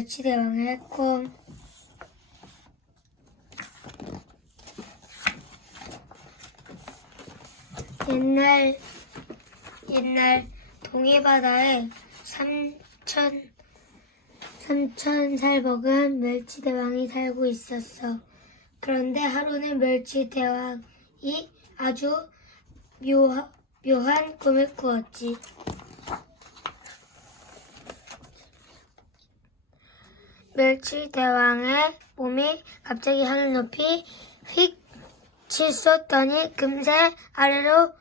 멸치대왕의 꿈 옛날 옛날 동해바다에 삼천 삼천 살 먹은 멸치대왕이 살고 있었어. 그런데 하루는 멸치대왕이 아주 묘하, 묘한 꿈을 꾸었지. 멸치대왕의 몸이 갑자기 하늘 높이 휙 치솟더니 금세 아래로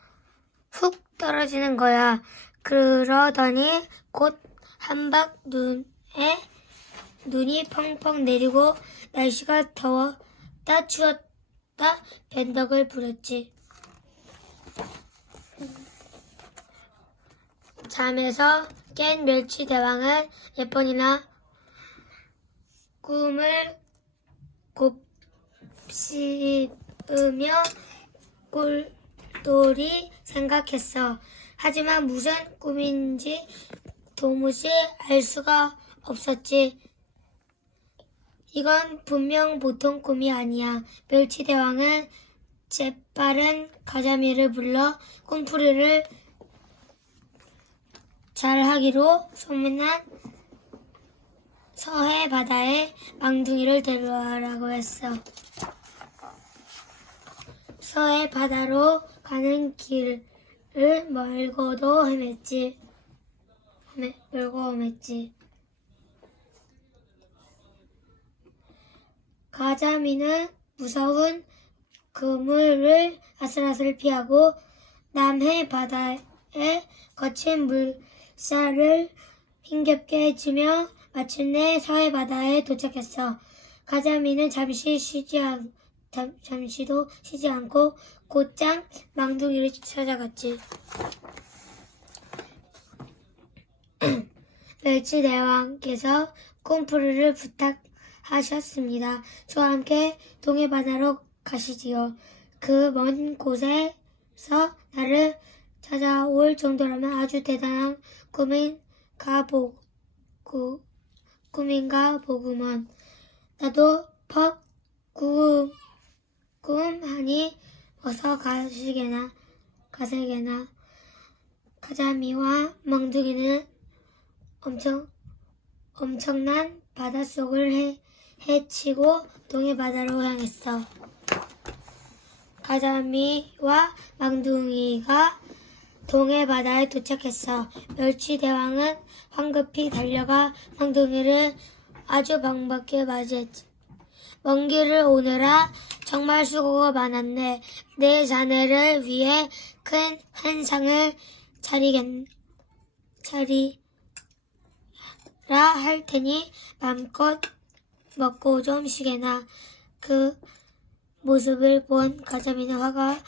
훅 떨어지는 거야. 그러더니 곧 한박 눈에 눈이 펑펑 내리고 날씨가 더웠다 추웠다 변덕을 부렸지. 잠에서 깬 멸치 대왕은 몇 번이나 꿈을 곱씹으며 꼴돌이 생각했어. 하지만 무슨 꿈인지 도무지 알 수가 없었지. 이건 분명 보통 꿈이 아니야. 멸치대왕은 재빠른 가자미를 불러 꿈풀이를 잘하기로 소문난 서해 바다에 망둥이를 데려와라고 했어. 서해 바다로 가는 길을 멀고도 헤맸지. 헤매, 멀고 헤맸지. 가자미는 무서운 그물을 아슬아슬 피하고 남해 바다에 거친 물살을 힘겹게 치며 마침내 서해 바다에 도착했어. 가자미는 잠시 쉬지 않, 잠, 잠시도 쉬지 않고 곧장 망둥이를 찾아갔지. 멸치 대왕께서 꿈푸르를 부탁하셨습니다. 저와 함께 동해바다로 가시지요. 그 먼 곳에서 나를 찾아올 정도라면 아주 대단한 꿈인 가 보고, 꿈인가 보구먼. 나도 퍽 꿈, 꿈하니 어서 가시게나, 가세게나. 가자미와 멍둥이는 엄청, 엄청난 바닷속을 해, 헤치고 동해 바다로 향했어. 가자미와 망둥이가 동해 바다에 도착했어. 멸치 대왕은 황급히 달려가 망둥이를 아주 반갑게 맞이했지. 먼 길을 오느라 정말 수고가 많았네. 내 자네를 위해 큰 한상을 차리겠, 차리라 할 테니 마음껏 먹고 좀 쉬게나. 그 모습을 본 가자미는 화가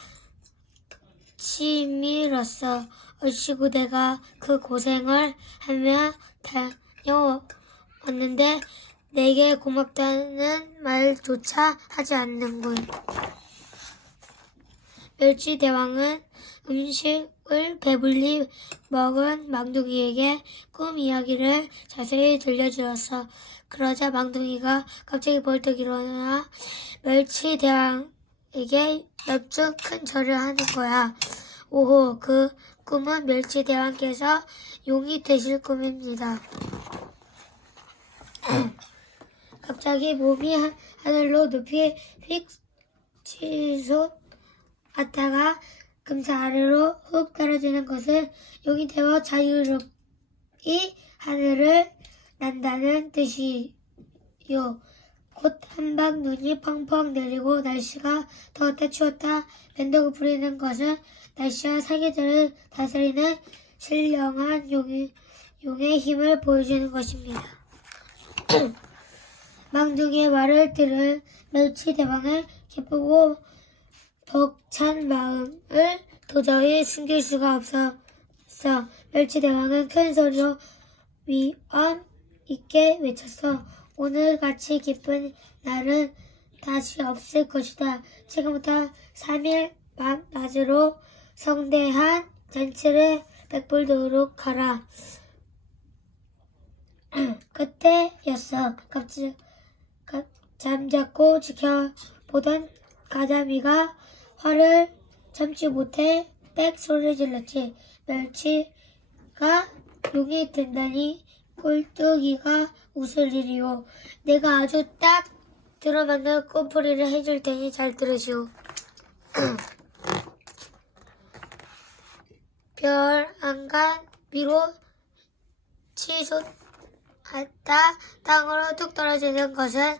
치밀었어. 얼씨구 내가 그 고생을 하며 다녀왔는데 내게 고맙다는 말조차 하지 않는군. 멸치 대왕은 음식을 배불리 먹은 망둥이에게 꿈 이야기를 자세히 들려주었어. 그러자 망둥이가 갑자기 벌떡 일어나 멸치 대왕 에게 몇주큰 절을 하는 거야. 오호, 그 꿈은 멸치대왕께서 용이 되실 꿈입니다. 갑자기 몸이 하- 하늘로 높이 휙 치솟았다가 금세 아래로 훅 떨어지는 것을 용이 되어 자유롭이 하늘을 난다는 뜻이요. 곧 한방 눈이 펑펑 내리고 날씨가 더웠다 추웠다 변덕을 부리는 것은 날씨와 사계절을 다스리는 신령한 용의, 용의 힘을 보여주는 것입니다. 망둥이의 말을 들은 멸치대왕은 기쁘고 벅찬 마음을 도저히 숨길 수가 없었어. 멸치 대왕은 큰 소리로 위엄 있게 외쳤어. 오늘같이 기쁜 날은 다시 없을 것이다. 지금부터 3일 밤 낮으로 성대한 잔치를 베풀도록 하라. 그때였어. 갑자기 가- 잠자코 지켜보던 가자미가 화를 참지 못해 빽 소리를 질렀지. 멸치가 용이 된다니 꼴뚜기가 웃을 일이오. 내가 아주 딱 들어맞는 꿈풀이를 해줄 테니 잘 들으시오. 별 안간 위로 치솟았다 땅으로 뚝 떨어지는 것은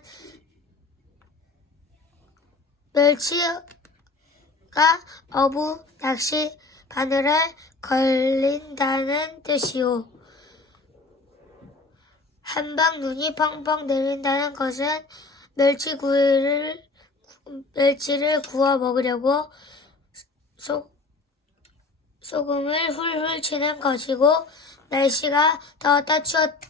멸치가 어부 낚시 바늘에 걸린다는 뜻이오. 한방 눈이 펑펑 내린다는 것은 멸치구이를 멸치를 구워 먹으려고 소, 소금을 훌훌 치는 것이고 날씨가 더웠다 추웠다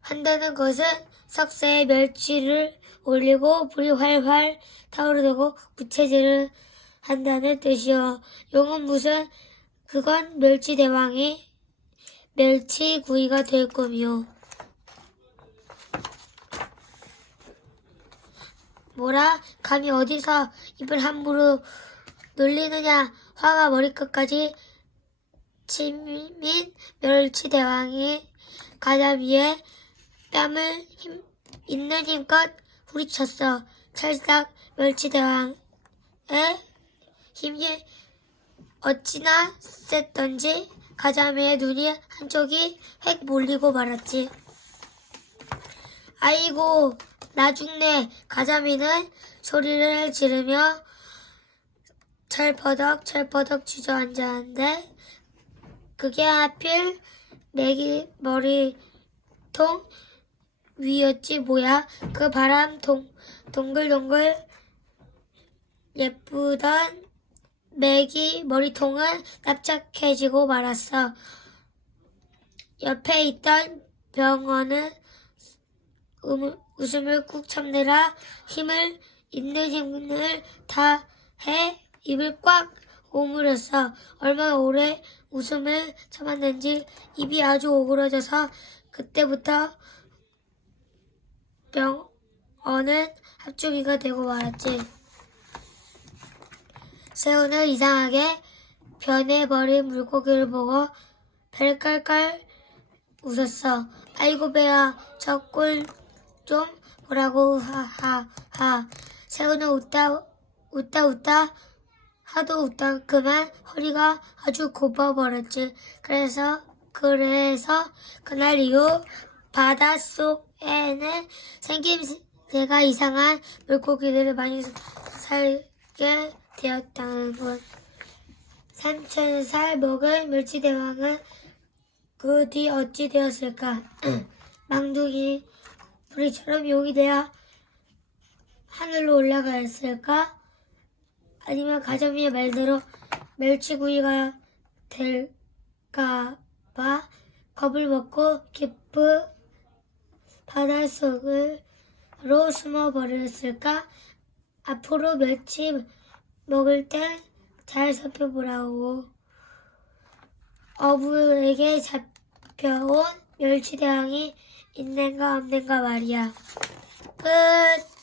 한다는 것은 석쇠에 멸치를 올리고 불이 활활 타오르고 부채질을 한다는 뜻이요. 용은 무슨 그건 멸치 대왕이 멸치 구이가 될 꿈이요. 뭐라 감히 어디서 입을 함부로 놀리느냐 화가 머리끝까지 치민 멸치 대왕이 가자미에 뺨을 힘, 있는 힘껏 후리쳤어. 찰싹 멸치 대왕의 힘이 어찌나 셌던지 가자미의 눈이 한쪽이 획 몰리고 말았지. 아이고 나 죽네 가자미는 소리를 지르며 철퍼덕 철퍼덕 주저앉았는데 그게 하필 내기 머리통 위였지 뭐야 그 바람 동, 동글동글 예쁘던 매기 머리통은 납작해지고 말았어 옆에 있던 병원은 음, 웃음을 꾹 참느라 힘을 있는 힘을 다해 입을 꽉 오므렸어. 얼마나 오래 웃음을 참았는지 입이 아주 오그러져서 그때부터 병어는 합주기가 되고 말았지. 새우는 이상하게 변해버린 물고기를 보고 배를 깔깔 웃었어. 아이고 배야 저 꼴 좀 보라고 하하하. 새우는 웃다 웃다 웃다 하도 웃다 그만 허리가 아주 곱아버렸지. 그래서 그래서 그날 이후 바닷속에는 생김새가 이상한 물고기들을 많이 살게 되었다는 것. 삼천 살 먹은 멸치대왕은 그 뒤 어찌 되었을까? 망둥이 부리처럼 용이 되어 하늘로 올라가였을까? 아니면 가자미의 말대로 멸치구이가 될까봐 겁을 먹고 깊은 바닷속으로 숨어버렸을까? 앞으로 멸치 먹을 때 잘 살펴보라고. 어부에게 잡혀온 멸치대왕이 있는가 없는가 말이야. 끝.